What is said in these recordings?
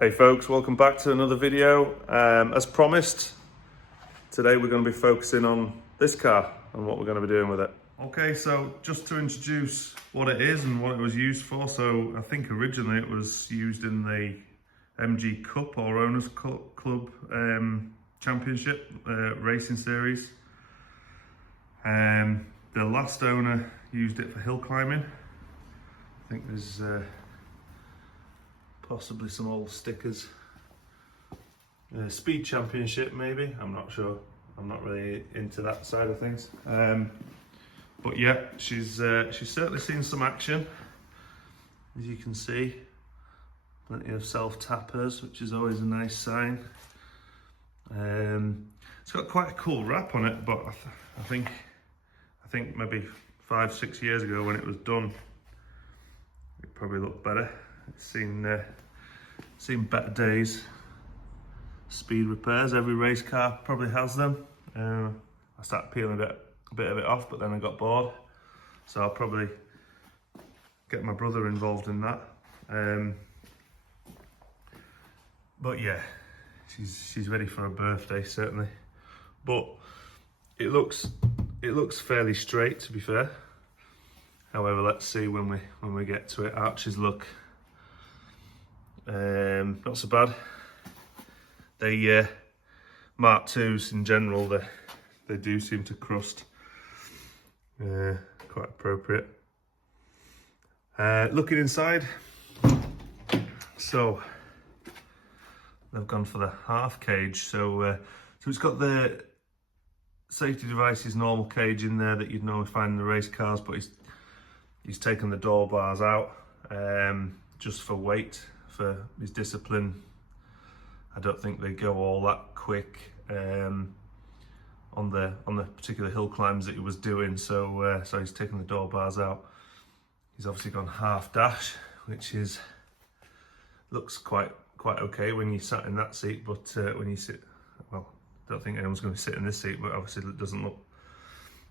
Hey folks, welcome back to another video. As promised, today we're going to be focusing on this car and what we're going to be doing with it. Okay, so just to introduce what it is and what it was used for. So I think originally it was used in the MG Cup or Owners Club Championship racing series. The last owner used it for hill climbing. I think there's possibly some old stickers. Speed championship maybe, I'm not sure. I'm not really into that side of things. But yeah, she's certainly seen some action. As you can see, plenty of self-tappers, which is always a nice sign. It's got quite a cool wrap on it, but I think maybe 5-6 years ago when it was done, it probably looked better. It's seen better days. Speed repairs, every race car probably has them. I started peeling a bit of it off, but then I got bored. So I'll probably get my brother involved in that. But yeah, she's ready for her birthday certainly. But it looks fairly straight, to be fair. However, let's see when we get to it. Arches look not so bad. They Mark IIs in general, they do seem to crust. Quite appropriate. Looking inside, so they've gone for the half cage. So it's got the safety devices normal cage in there that you'd normally find in the race cars, but he's taken the door bars out just for weight, for his discipline. I don't think they go all that quick on the particular hill climbs that he was doing, so he's taken the door bars out. He's obviously gone half dash, which looks quite okay when you sat in that seat, but when you sit, well, I don't think anyone's going to sit in this seat, but obviously it doesn't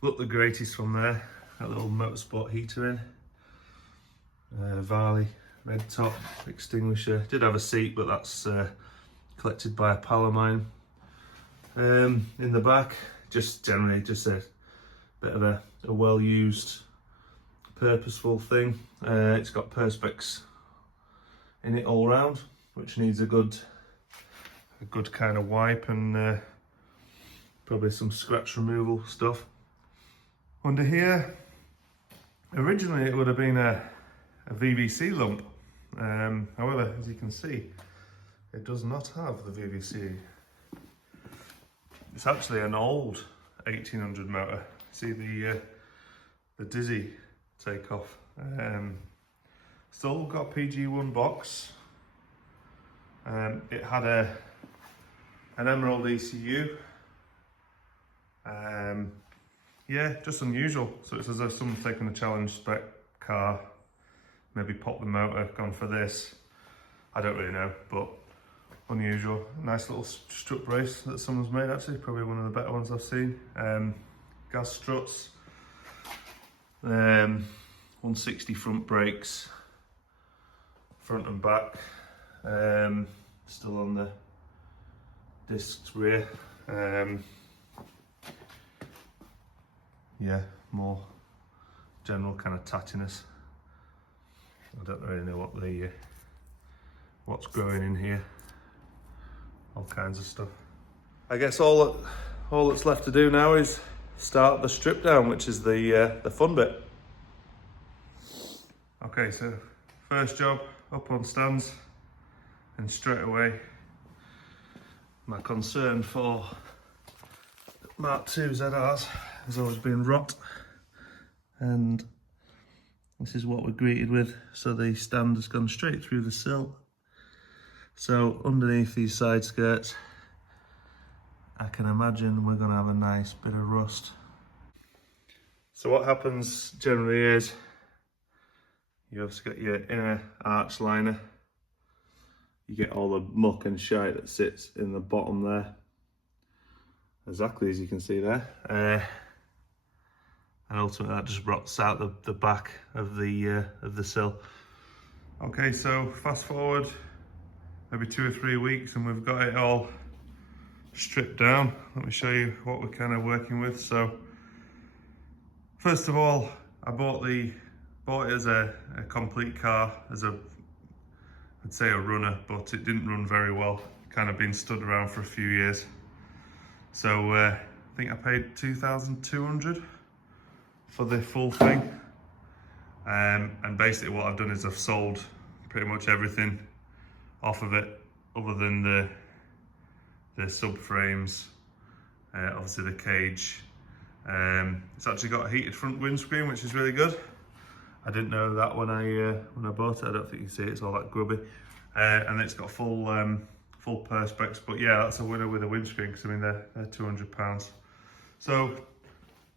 look the greatest from there. That little motorsport heater in, Varley red top extinguisher. Did have a seat, but that's collected by a pal of mine. In the back, generally just a bit of a well-used, purposeful thing. It's got perspex in it all round, which needs a good kind of wipe and probably some scratch removal stuff. Under here, originally it would have been a VVC lump. However, as you can see, it does not have the VVC. It's actually an old 1800 motor. See the Dizzy takeoff. Still got PG1 box. It had an Emerald ECU. Yeah, just unusual. So it's as if someone's taken a challenge spec car, maybe popped the motor, gone for this. I don't really know, but unusual. Nice little strut brace that someone's made, actually, probably one of the better ones I've seen. Gas struts, 160 front brakes, front and back, still on the discs rear. Yeah, more general kind of tattiness. I don't really know what's growing in here. All kinds of stuff. I guess all that's left to do now is start the strip down, which is the fun bit. Okay, so first job up on stands, and straight away my concern for Mark II ZRs has always been rot, and this is what we're greeted with. So the stand has gone straight through the sill. So underneath these side skirts, I can imagine we're going to have a nice bit of rust. So what happens generally is you obviously got your inner arch liner. You get all the muck and shite that sits in the bottom there, exactly as you can see there. And ultimately that just rots out the back of the sill. Okay, so fast forward maybe 2 or 3 weeks, and we've got it all stripped down. Let me show you what we're kind of working with. So first of all, I bought it as a complete car, I'd say a runner, but it didn't run very well. Kind of been stood around for a few years. So I think I paid 2,200 for the full thing. And basically what I've done is I've sold pretty much everything off of it, other than the subframes, obviously the cage. It's actually got a heated front windscreen, which is really good. I didn't know that when I bought it. I don't think you can see it, it's all that grubby. And it's got full perspex, but yeah, that's a winner with a windscreen, because I mean they're £200. So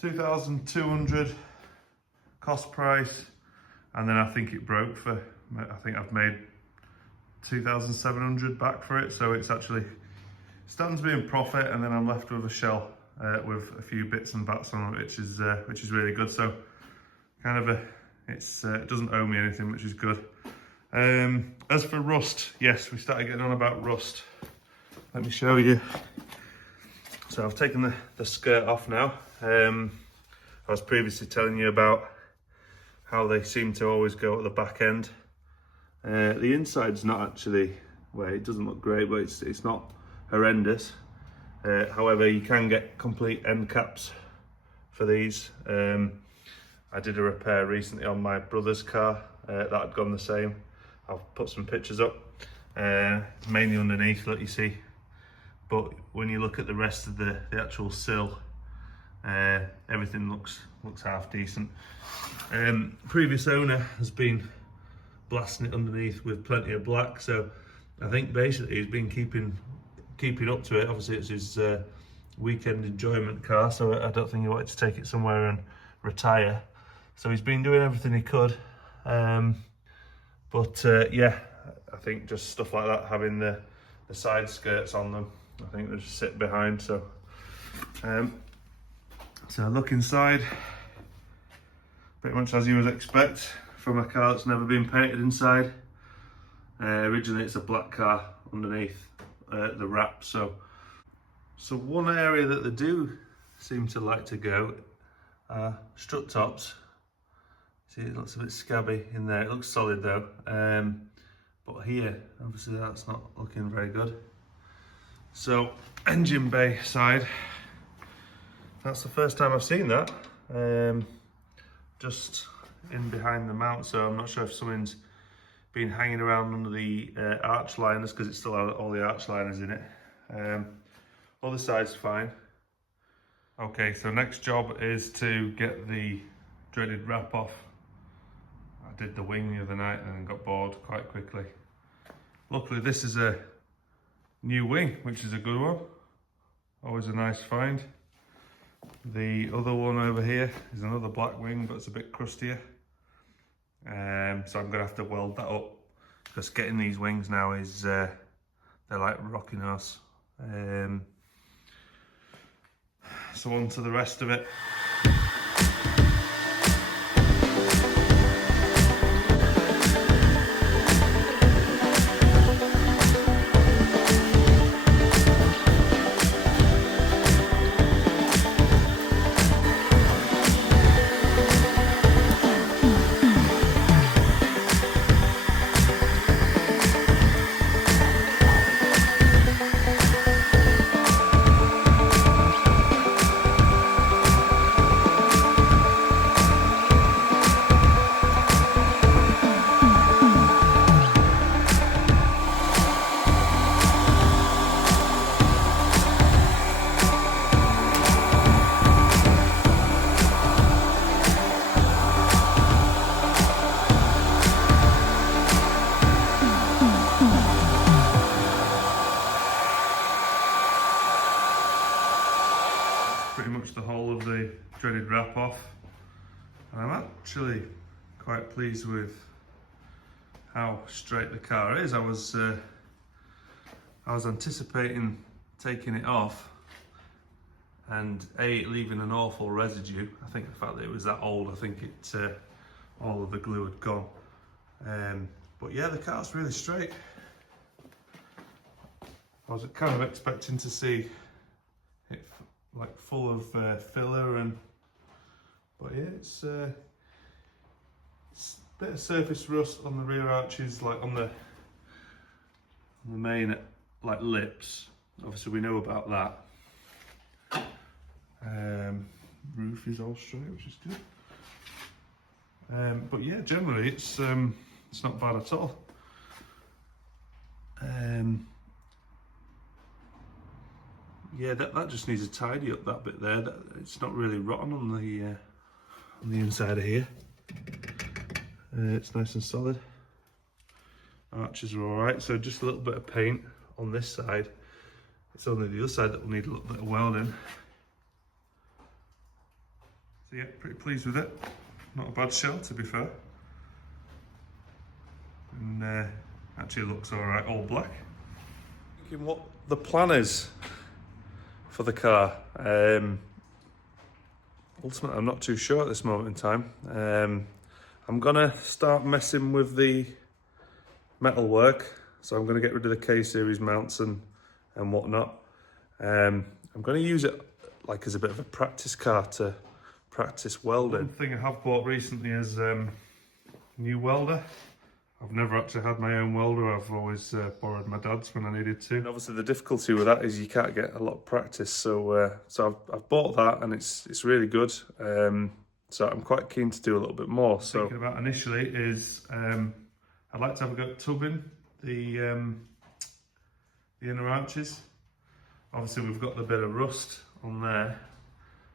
2,200 cost price, and then I think it broke for, I think I've made 2,700 back for it. So it's actually stands me in profit, and then I'm left with a shell with a few bits and bats on it, which is really good. So kind of it doesn't owe me anything, which is good. As for rust, yes, we started getting on about rust. Let me show you. So I've taken the skirt off now. I was previously telling you about how they seem to always go at the back end. The inside's not actually, well, it doesn't look great, but it's not horrendous. However, you can get complete end caps for these. I did a repair recently on my brother's car that had gone the same. I'll put some pictures up, mainly underneath, look, you see. But when you look at the rest of the actual sill, everything looks half decent. Previous owner has been blasting it underneath with plenty of black, so I think basically he's been keeping up to it. Obviously it's his weekend enjoyment car, so I don't think he wanted to take it somewhere and retire. So he's been doing everything he could. Yeah, I think just stuff like that, having the side skirts on them, I think they just sit behind. So look inside, pretty much as you would expect from a car that's never been painted inside. Originally it's a black car underneath the wrap. So one area that they do seem to like to go are strut tops. See, it looks a bit scabby in there. It looks solid though. But here, obviously that's not looking very good. So engine bay side, that's the first time I've seen that. Just in behind the mount, so I'm not sure if something's been hanging around under the arch liners, because it's still all the arch liners in it. Other side's fine. Okay, so next job is to get the dreaded wrap off. I did the wing the other night and got bored quite quickly. Luckily this is a new wing, which is a good one. Always a nice find. The other one over here is another black wing, but it's a bit crustier. So I'm gonna have to weld that up, because getting these wings now is, they're like rocking us. So on to the rest of it. Pretty much the whole of the dreaded wrap off, and I'm actually quite pleased with how straight the car is. I was anticipating taking it off and leaving an awful residue. I think the fact that it was that old, I think all of the glue had gone. But yeah, the car's really straight. I was kind of expecting to see it like full of filler, but yeah, it's a bit of surface rust on the rear arches, like on the main like lips. Obviously we know about that. Roof is all straight, which is good. But yeah, generally it's not bad at all. Yeah, that just needs to tidy up that bit there. It's not really rotten on the inside of here. It's nice and solid. Arches are all right. So just a little bit of paint on this side. It's only the other side that will need a little bit of welding. So yeah, pretty pleased with it. Not a bad shell, to be fair. And actually looks all right, all black. Thinking what the plan is for the car. Ultimately, I'm not too sure at this moment in time. I'm gonna start messing with the metal work. So I'm gonna get rid of the K-series mounts and whatnot. I'm gonna use it like as a bit of a practice car to practice welding. One thing I have bought recently is a new welder. I've never actually had my own welder. I've always borrowed my dad's when I needed to. And obviously the difficulty with that is you can't get a lot of practice. So I've bought that, and it's really good. So I'm quite keen to do a little bit more. So thinking about initially is I'd like to have a go at tubbing the inner arches. Obviously we've got the bit of rust on there.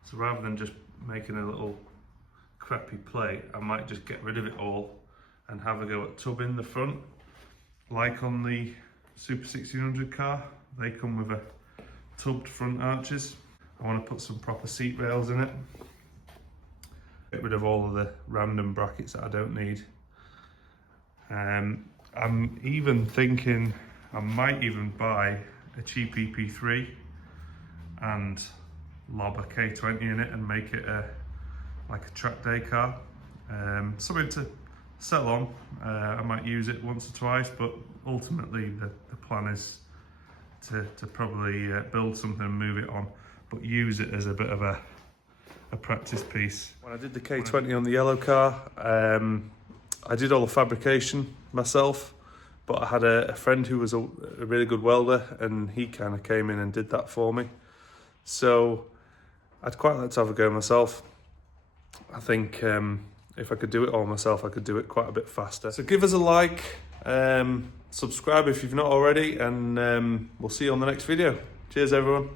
So rather than just making a little crappy plate, I might just get rid of it all and have a go at tubbing the front. Like on the Super 1600 car, they come with a tubbed front arches. I want to put some proper seat rails in it. Get rid of all of the random brackets that I don't need. I'm even thinking I might even buy a cheap EP3 and lob a K20 in it and make it like a track day car. Something to sell on. I might use it once or twice, but ultimately the plan is to probably build something and move it on, but use it as a bit of a practice piece. When I did the K20 on the yellow car, I did all the fabrication myself, but I had a friend who was a really good welder, and he kind of came in and did that for me. So I'd quite like to have a go myself. I think if I could do it all myself, I could do it quite a bit faster. So give us a like, subscribe if you've not already, and we'll see you on the next video. Cheers everyone.